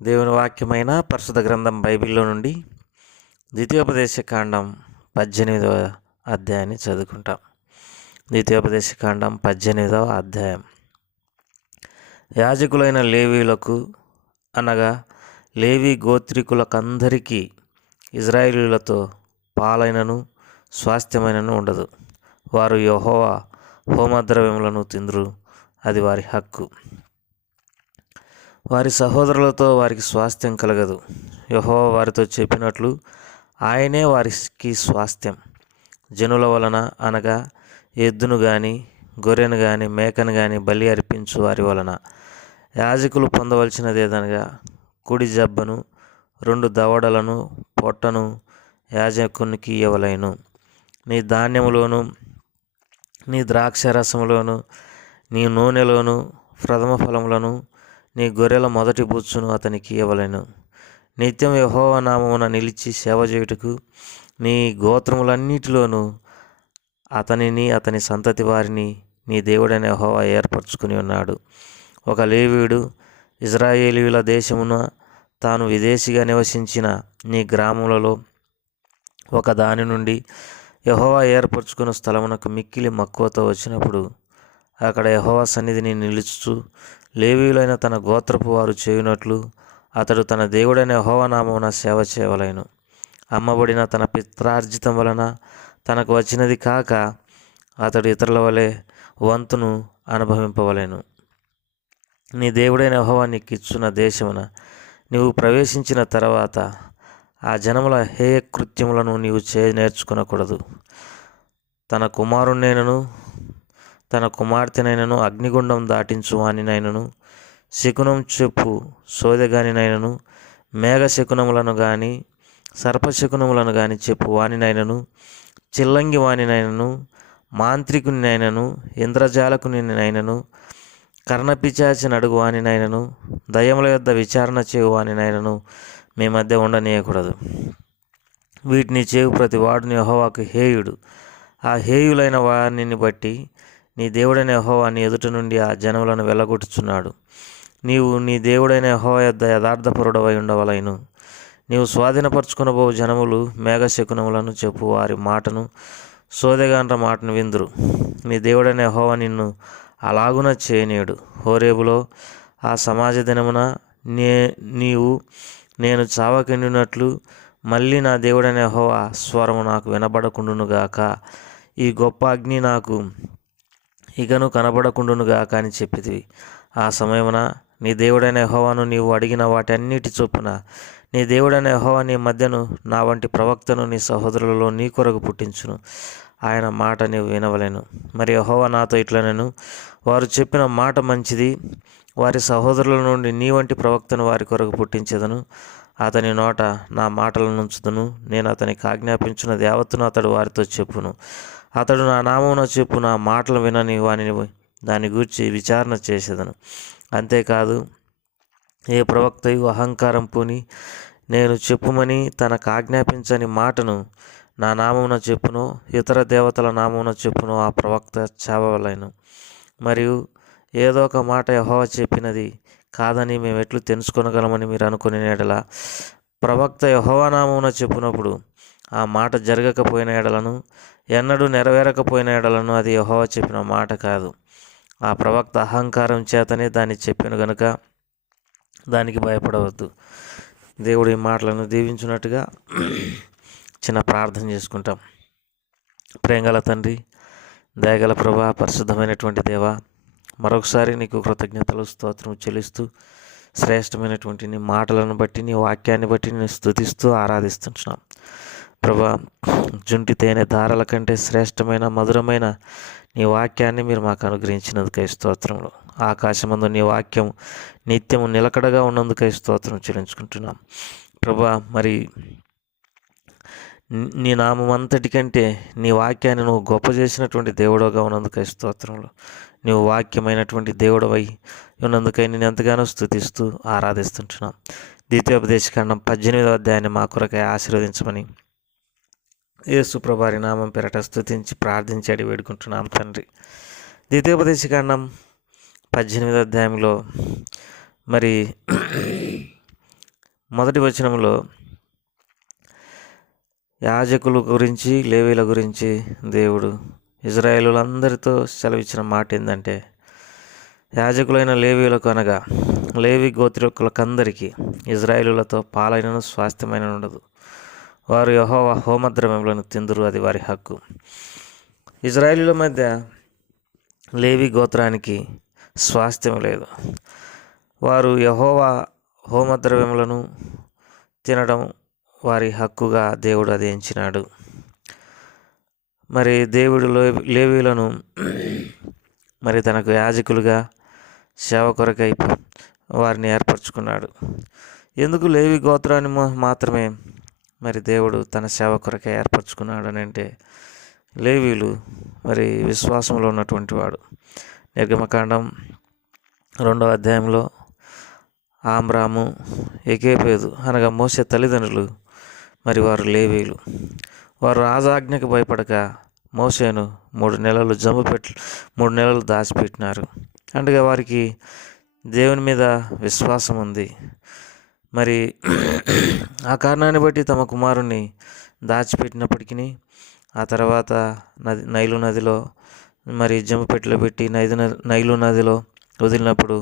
దేవుని వాక్యమైన పరిశుద్ధ గ్రంథం బైబిల్లో నుండి ద్వితీయోపదేశకాండం 18వ అధ్యాయాన్ని చదువుకుంటాం. ద్వితీయోపదేశకాండం 18వ అధ్యాయం. యాజకులైన లేవీయులకు అనగా లేవీ గోత్రికులకందరికీ ఇజ్రాయేలీయులతో పాలైనను స్వాస్థ్యమైనను ఉండదు. వారు యెహోవా హోమద్రవ్యములను తిందురు, అది వారి హక్కు. వారి సహోదరులతో వారికి స్వాస్థ్యం కలగదు. యెహోవా వారితో చెప్పినట్లు ఆయనే వారికి స్వాస్థ్యం. జనుల వలన అనగా ఎద్దును గాని గొర్రెను గాని మేకను గాని బలి అర్పించు వారి వలన యాజకులు పొందవలసినదేదనగా కుడి జబ్బను 2 దవడలను పొట్టను యాజకునికి ఇవ్వవలెను. నీ ధాన్యములోను నీ ద్రాక్షరసములోను నీ నూనెలోను ప్రథమ ఫలములను నీ గొర్రెల మొదటి బొచ్చును అతనికి ఇవ్వవలెను. నిత్యం యెహోవా నామమున నిలిచి సేవ చేయుటకు నీ గోత్రములన్నిటిలోనూ అతనిని అతని సంతతి వారిని నీ దేవుడైన యెహోవా ఏర్పరచుకుని ఉన్నాడు. ఒక లేవీయుడు ఇజ్రాయేలీయుల దేశమున తాను విదేశీగా నివసించిన నీ గ్రామములలో ఒక దాని నుండి యెహోవా ఏర్పరచుకున్న స్థలమునకు మిక్కిలి మక్కువతో వచ్చినప్పుడు అక్కడ యెహోవా సన్నిధిని నిలుచుచు లేవీయులైన తన గోత్రపు వారు చేయునట్లు అతడు తన దేవుడైన యెహోవా నామమున సేవ చేయవలెను. అమ్మబడిన తన పిత్రార్జితం వలన తనకు వచ్చినది కాక అతడు ఇతరుల వలె వంతును అనుభవింపవలెను. నీ దేవుడైన యెహోవా నీకిచ్చున్న దేశమున నీవు ప్రవేశించిన తర్వాత ఆ జనముల హేయ కృత్యములను నీవు నేర్చుకొనకూడదు. తన కుమారుణ్ణైనను తన కుమార్తెనైనను అగ్నిగుండం దాటించు వానినైనను శకునం చెప్పు సోదెగానినైనను మేఘ శకునములను గాని సర్పశకునములను గాని చెప్పు వానినైనను చిల్లంగి వానినైనను మాంత్రికునినైనను ఇంద్రజాలకునినైనను కర్ణపిశాచి నడుగు వానినైనను దయ్యముల యొద్ద విచారణ చేయు వానినైనను మీ మధ్య ఉండనీయకూడదు. వీటిని చేయు ప్రతి వాడుని యెహోవాకు హేయుడు. ఆ హేయులైన వారిని బట్టి నీ దేవుడైన యెహోవా నీ ఎదుట నుండి ఆ జనములను వెళ్ళగొట్టుచున్నాడు. నీవు నీ దేవుడైన యెహోవా యొద్ద యథార్థపరుడవై ఉండవలెను. నీవు స్వాధీనపరచుకొనబో జనములు మేఘశకునములను చెప్పు వారి మాటను సోదెగాండ్ర మాటను విందురు. నీ దేవుడైన యెహోవా నిన్ను అలాగున చేయనీయుడు. హోరేబులో ఆ సమాజ దినమున నీవు నేను చావకెండినట్లు మళ్ళీ నా దేవుడైన యెహోవా స్వరము నాకు వినబడకుండునుగాక, ఈ గొప్ప అగ్ని నాకు ఇకను కనబడకుండునుగాక అని చెప్పితివి. ఆ సమయమున నీ దేవుడైన యెహోవాను నీవు అడిగిన వాటన్నిటి చొప్పున నీ దేవుడైన యెహోవా నీ మధ్యను నా వంటి ప్రవక్తను నీ సహోదరులలో నీ కొరకు పుట్టించును. ఆయన మాట నీవు వినవలెను. మరి యెహోవా నాతో ఇట్లనెను, వారు చెప్పిన మాట మంచిది. వారి సహోదరుల నుండి నీ వంటి ప్రవక్తను వారి కొరకు పుట్టించెదను. అతని నోట నా మాటలను ఉంచుదును. నేను అతనికి ఆజ్ఞాపించినది యావత్తును అతడు వారితో చెప్పును. అతడు నా నామమున చెప్పు నా మాటలు వినని వానిని దాని గూర్చి విచారణ చేసేదను. అంతేకాదు ఏ ప్రవక్తయు అహంకారం పూని నేను చెప్పుమని తనకు ఆజ్ఞాపించని మాటను నా నామమున చెప్పునో ఇతర దేవతల నామమున చెప్పునో ఆ ప్రవక్త చావవలెను. మరియు ఏదో ఒక మాట యెహోవా చెప్పినది కాదని మేము ఎట్లు తెలుసుకొనగలమని మీరు అనుకునే ఎడల ప్రవక్త యెహోవా నామమున చెప్పునప్పుడు ఆ మాట జరగకపోయిన ఎడలను ఎన్నడూ నెరవేరకపోయిన ఎడలను అది యెహోవా చెప్పిన మాట కాదు. ఆ ప్రవక్త అహంకారం చేతనే దాన్ని చెప్పాను గనుక దానికి భయపడవద్దు. దేవుడు ఈ మాటలను దీవించినట్టుగా చిన్న ప్రార్థన చేసుకుంటాం. ప్రేమగల తండ్రి, దయగల ప్రభా, పరిశుద్ధమైనటువంటి దేవా, మరొకసారి నీకు కృతజ్ఞతలు స్తోత్రం చెల్లిస్తూ శ్రేష్టమైనటువంటి నీ మాటలను బట్టి నీ వాక్యాన్ని బట్టి నేను స్తుతిస్తూ ఆరాధిస్తున్నాం. ప్రభా, జుంటి తేనె ధారల కంటే శ్రేష్టమైన మధురమైన నీ వాక్యాన్ని మీరు మాకు అనుగ్రహించినందుకై స్తోత్రములు. ఆకాశమందు నీ వాక్యం నిత్యము నిలకడగా ఉన్నందుకై స్తోత్రం చెల్లించుకుంటున్నాం. ప్రభా, మరి నీ నామం అంతటికంటే నీ వాక్యాన్ని నువ్వు గొప్ప చేసినటువంటి దేవుడుగా ఉన్నందుకై స్తోత్రములు. నీవు వాక్యమైనటువంటి దేవుడవై ఉన్నందుకై నేను ఎంతగానో స్తుతిస్తూ ఆరాధిస్తుంటున్నాం. ద్వితీయోపదేశకాండం 18వ అధ్యాయాన్ని మా కొరకై ఆశీర్వదించమని యేసు ప్రభువారి నామం పేరట స్తుతించి ప్రార్థించి అడిగి వేడుకుంటున్నాం తండ్రి. ద్వితీయోపదేశకాండం 18వ అధ్యాయంలో మరి మొదటి వచనంలో యాజకుల గురించి, లేవీల గురించి దేవుడు ఇజ్రాయేలులందరితో సెలవిచ్చిన మాట ఏంటంటే, యాజకులైన లేవీయులకు అనగా లేవి గోత్రికులకందరికీ ఇజ్రాయేలులతో పాలైనను స్వాస్థ్యమైన ఉండదు. వారు యెహోవా హోమద్రవ్యములను తిందురు, అది వారి హక్కు. ఇజ్రాయేలుల మధ్య లేవి గోత్రానికి స్వాస్థ్యం లేదు. వారు యెహోవా హోమద్రవ్యములను తినడం వారి హక్కుగా దేవుడు అది ఎంచినాడు. మరి దేవుడు లేవీయులను మరి తనకు యాజకులుగా సేవ కొరకై వారిని ఏర్పరచుకున్నాడు. ఎందుకు లేవి గోత్రాన్ని మాత్రమే మరి దేవుడు తన సేవ కొరకై ఏర్పరచుకున్నాడు అని అంటే, లేవీయులు మరి విశ్వాసంలో ఉన్నటువంటి వాడు. నిర్గమకాండం 2వ అధ్యాయంలో ఆమ్రాము, ఎకేపేదు అనగా మోసే తల్లిదండ్రులు మరి వారు లేవీయులు. వారు రాజాజ్ఞకు భయపడక మోసేను 3 నెలలు 3 నెలలు దాచిపెట్టినారు. అంటే వారికి దేవుని మీద విశ్వాసం ఉంది. మరి ఆ కారణాన్ని బట్టి తమ కుమారుణ్ణి దాచిపెట్టినప్పటికీ ఆ తర్వాత నైలు నదిలో మరి జంపుపెట్టెలో పెట్టి నైలు నదిలో వదిలినప్పుడు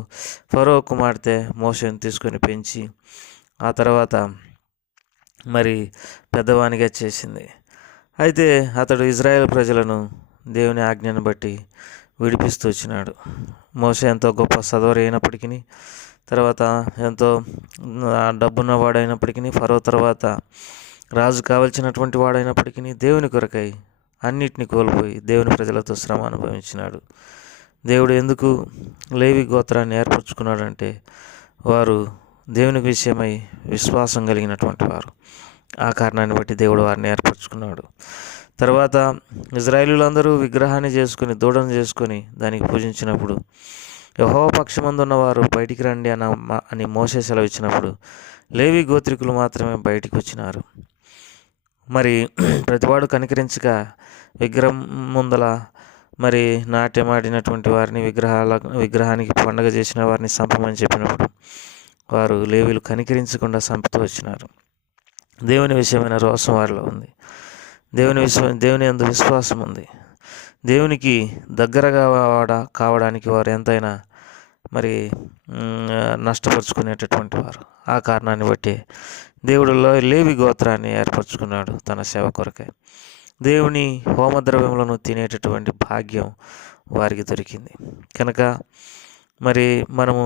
ఫరో కుమార్తె మోషేను తీసుకొని పెంచి ఆ తర్వాత మరి పెద్దవానిగా చేసింది. అయితే అతడు ఇజ్రాయేల్ ప్రజలను దేవుని ఆజ్ఞను బట్టి విడిపిస్తూ వచ్చినాడు. మోషే ఎంతో గొప్ప సదవరి అయినప్పటికీ, తర్వాత ఎంతో డబ్బున్న వాడైనప్పటికీ, ఫరో తర్వాత రాజు కావలసినటువంటి వాడైనప్పటికీ దేవుని కొరకై అన్నిటిని కోల్పోయి దేవుని ప్రజలతో శ్రమ అనుభవించినాడు. దేవుడు ఎందుకు లేవి గోత్రాన్ని ఏర్పరచుకున్నాడంటే, వారు దేవుని విషయమై విశ్వాసం కలిగినటువంటి వారు. ఆ కారణాన్ని బట్టి దేవుడు వారిని ఏర్పరచుకున్నాడు. తర్వాత ఇజ్రాయేలీలందరూ విగ్రహాన్ని చేసుకుని, దూడను చేసుకొని దానికి పూజించినప్పుడు యెహోవా పక్షమందున్న వారు బయటికి రండి అని మోషే సెలవిచ్చినప్పుడు లేవి గోత్రికులు మాత్రమే బయటికి వచ్చినారు. మరి ప్రతివాడు కనికరించక విగ్రహం ముందల మరి నాట్యమాడినటువంటి వారిని, విగ్రహానికి పండగ చేసిన వారిని చంపమని చెప్పినప్పుడు వారు లేవీలు కనికరించకుండా చంపుతూ వచ్చినారు. దేవుని విషయమైన రోషం వారిలో ఉంది. దేవుని యందు విశ్వాసం ఉంది. దేవునికి దగ్గరగా కావడానికి వారు ఎంతైనా మరి నష్టపరుచుకునేటటువంటి వారు. ఆ కారణాన్ని బట్టి దేవుడు లేవి గోత్రాన్ని ఏర్పరచుకున్నాడు తన సేవ కొరకై. దేవుని హోమద్రవ్యములను తినేటటువంటి భాగ్యం వారికి దొరికింది కనుక మరి మనము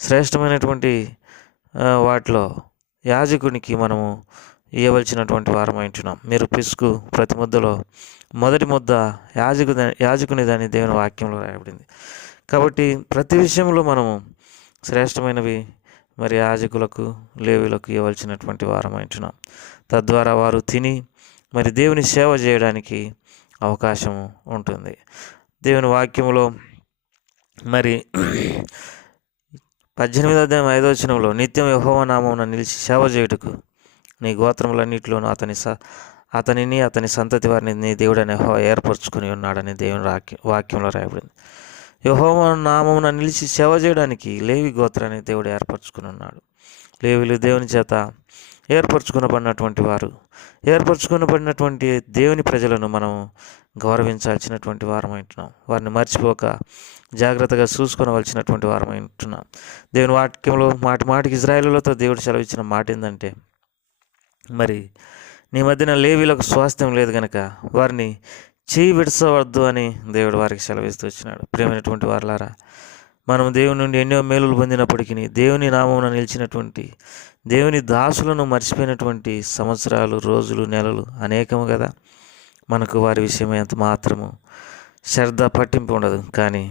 శ్రేష్టమైనటువంటి వాటిలో యాజకునికి మనము ఇవ్వవలసినటువంటి వారమై ఉంటున్నాం. మీరు పిసుకు ప్రతి ముద్దలో మొదటి ముద్ద యాజకుని దాని దేవుని వాక్యంలో రాయబడింది. కాబట్టి ప్రతి విషయంలో మనము శ్రేష్టమైనవి మరి యాజకులకు, లేవీలకు ఇవ్వవలసినటువంటి వారమై ఉంటున్నాం. తద్వారా వారు తిని మరి దేవుని సేవ చేయడానికి అవకాశం ఉంటుంది. దేవుని వాక్యంలో మరి 18వ అధ్యాయం 5వ వచనంలో నిత్యం యెహోవా నామమున నిలిచి సేవ చేయుటకు నీ గోత్రములన్నిటిలోనూ అతనిని అతని సంతతి వారిని నీ దేవుడైన యెహోవా ఏర్పరచుకుని ఉన్నాడని దేవుని వాక్యంలో రాయబడింది. యెహోవా నామమున నిలిచి సేవ చేయడానికి లేవి గోత్రాన్ని దేవుడు ఏర్పరచుకుని ఉన్నాడు. లేవీలు దేవుని చేత ఏర్పరచుకునబడినటువంటి వారు. ఏర్పరచుకునబడినటువంటి దేవుని ప్రజలను మనం గౌరవించాల్సినటువంటి వారమై ఉంటున్నాం. వారిని మర్చిపోక జాగ్రత్తగా చూసుకొనవలసినటువంటి వారమై ఉంటున్నాం. దేవుని వాక్యంలో మాటికి ఇజ్రాయేలులతో దేవుడు సెలవిచ్చిన మాట ఏంటంటే, మరి నీ మధ్యన లేవీలకు స్వాస్థ్యం లేదు కనుక వారిని చేయి విడసవద్దు అని దేవుడు వారికి సెలవిస్తూ వచ్చినాడు. ప్రియమైనటువంటి వారలారా, మనం దేవుని నుండి ఎన్నో మేలులు పొందినప్పటికీ దేవుని నామమున నిలిచినటువంటి దేవుని దాసులను మర్చిపోయినటువంటి సంవత్సరాలు, రోజులు, నెలలు అనేకము కదా. మనకు వారి విషయమై ఎంత మాత్రము శ్రద్ధ పట్టింపు ఉండదు. కానీ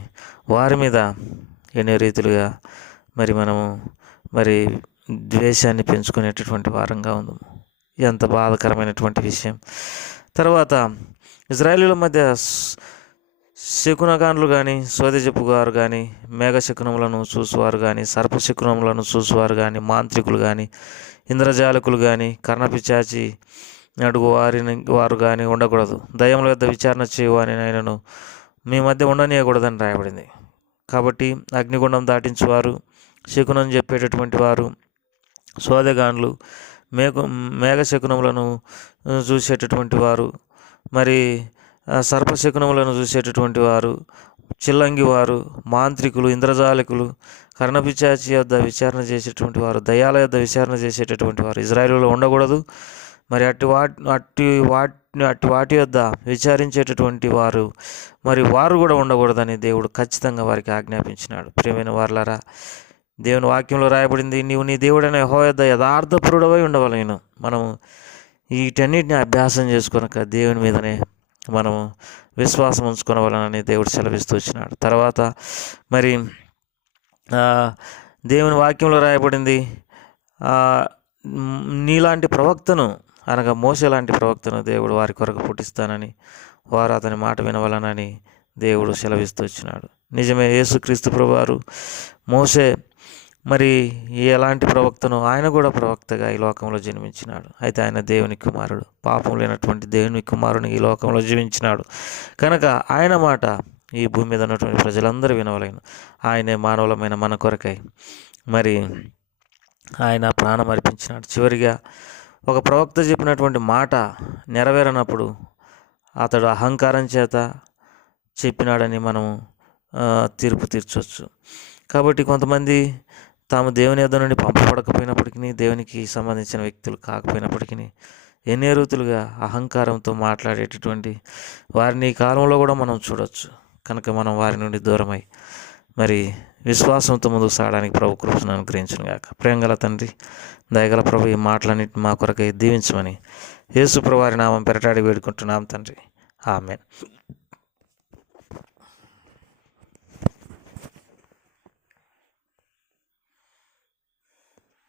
వారి మీద ఎన్నో రీతులుగా మరి మనము మరి ద్వేషాన్ని పెంచుకునేటటువంటి వారంగా ఉందాము. ఎంత బాధాకరమైనటువంటి విషయం. తర్వాత ఇజ్రాయేలీల మధ్య శకునగాన్లు కానీ, సోదెజెప్పువారు కానీ, మేఘ శకునములను చూసువారు కానీ, సర్పశకునములను చూసువారు కానీ, మాంత్రికులు కానీ, ఇంద్రజాలకులు కానీ, కర్ణపిచాచి అడుగు వారు కానీ ఉండకూడదు. దయ్యముల వద్ద విచారణ చేయవాని ఆయనను మీ మధ్య ఉండనీయకూడదని రాయబడింది. కాబట్టి అగ్నిగుండం దాటించువారు, శకునం చెప్పేటటువంటి వారు, సోదెగాండ్లు, మేఘశకునములను చూసేటటువంటి వారు, మరి సర్పశకునములను చూసేటటువంటి వారు, చిల్లంగి వారు, మాంత్రికులు, ఇంద్రజాలికులు, కర్ణపిశాచి యొద్ద విచారణ చేసేటువంటి వారు, దయ్యాల యొద్ద విచారణ చేసేటటువంటి వారు ఇజ్రాయేలులో ఉండకూడదు. మరి అట్టి వాటి యొద్ద విచారించేటటువంటి వారు మరి వారు కూడా ఉండకూడదని దేవుడు ఖచ్చితంగా వారికి ఆజ్ఞాపించినాడు. ప్రియమైన వారలారా, దేవుని వాక్యంలో రాయబడింది, నీవు నీ దేవుడైన యెహోవా యొద్ద యథార్థపరుడవై ఉండవలెను. మనము వీటన్నిటిని అభ్యాసం చేసుకొనక దేవుని మీదనే మనము విశ్వాసం ఉంచుకొనవలనని దేవుడు సెలవిస్తూ వచ్చినాడు. తర్వాత మరి దేవుని వాక్యంలో రాయబడింది, నీలాంటి ప్రవక్తను అనగా మోషే లాంటి ప్రవక్తను దేవుడు వారి కొరకు పుట్టిస్తానని, వారు అతని మాట వినవలనని దేవుడు సెలవిస్తూ వచ్చినాడు. నిజమే, యేసుక్రీస్తు ప్రభువారు మోషే మరి ఎలాంటి ప్రవక్తను, ఆయన కూడా ప్రవక్తగా ఈ లోకంలో జన్మించినాడు. అయితే ఆయన దేవుని కుమారుడు, పాపం లేనటువంటి దేవుని కుమారుని ఈ లోకంలో జీవించినాడు కనుక ఆయన మాట ఈ భూమి మీద ఉన్నటువంటి ప్రజలందరూ వినవలేను. ఆయనే మానవులమైన మన కొరకై మరి ఆయన ప్రాణం అర్పించినాడు. చివరిగా ఒక ప్రవక్త చెప్పినటువంటి మాట నెరవేరనప్పుడు అతడు అహంకారం చేత చెప్పినాడని మనము తీర్పు తీర్చవచ్చు. కాబట్టి కొంతమంది తాము దేవుని యొద్ద నుండి పంపబడకపోయినప్పటికీ, దేవునికి సంబంధించిన వ్యక్తులు కాకపోయినప్పటికీ ఎన్ని రీతులుగా అహంకారంతో మాట్లాడేటటువంటి వారిని ఈ కాలంలో కూడా మనం చూడవచ్చు. కనుక మనం వారి నుండి దూరమై మరి విశ్వాసంతో ముందుకు సాగడానికి ప్రభు కృపను అనుగ్రహించును గాక. ప్రేమగల తండ్రి, దయగల ప్రభు, ఈ మాటలన్నింటినీ మా కొరకై దీవించమని యేసు ప్రభువారి నామం పెరటాడి వేడుకుంటున్నాం తండ్రి. ఆమేన్.